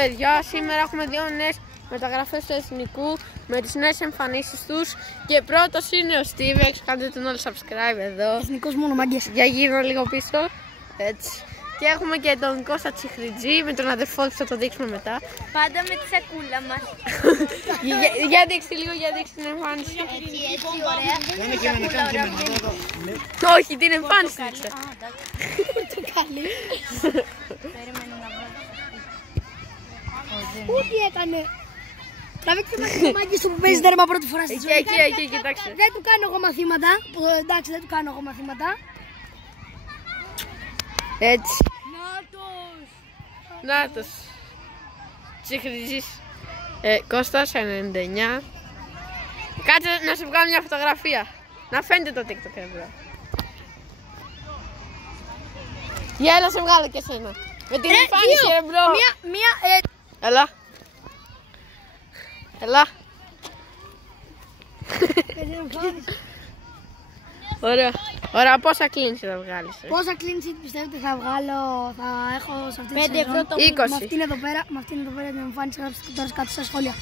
παιδιά, σήμερα έχουμε 2 νέες μεταγραφές του Εθνικού με τις νέες εμφανίσεις τους. Και πρώτος είναι ο Στίβεξ, κάντε τον όλοι subscribe εδώ. Εθνικός μόνο μάγκες. Για γύρω λίγο πίσω. Έτσι. Και έχουμε και τον Κώστα Τσιχριτζή με τον αδερφό του, θα το δείξουμε μετά. Πάντα με τη σακούλα μας. Για δείξτε λίγο, για δείξτε την εμφάνιση. Έτσι, ωραία. Δεν είναι κοινωνικά κείμενα. Όχι, την εμφάνιση. Το καλή. Περίμενε να βρω. Ούτε έκανε. Τραβήξτε μας το μάγκη σου που παίζει τέρμα πρώτη φορά στη ζωή. Εκεί, κοιτάξτε. Δεν του κάνω εγώ μαθήματα. Εντάξει, δεν του κάνω εγώ μαθήματα. Έτσι. Νάτος. Τσιχριτζής. Κώστας 99. Κάτσε να σου βγάλω μια φωτογραφία. Να φαίνεται το TikTok εδώ. Για έλα σε βγάλω και εσένα. Με την εμφάνιση ρε μπρο. Έλα. Έλα. Ωραία. Ωραία, πόσα clean sheet θα βγάλεις? Πόσα clean sheet πιστεύετε θα βγάλω? Θα έχω σε αυτή τη 5 σεζόν. ευρώ το 20. Με αυτήν εδώ πέρα την εμφάνιση, γράψτε τώρα κάτω στα σχόλια.